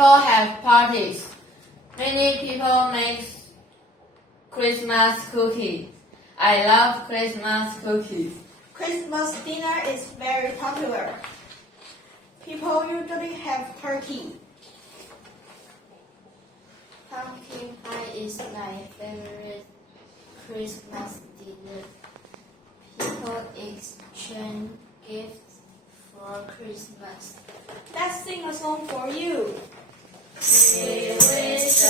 People have parties. Many people make Christmas cookies. I love Christmas cookies. Christmas dinner is very popular. People usually have turkey. Pumpkin pie is my favorite Christmas dinner. People exchange gifts for Christmas. Let's sing a song for you. We wish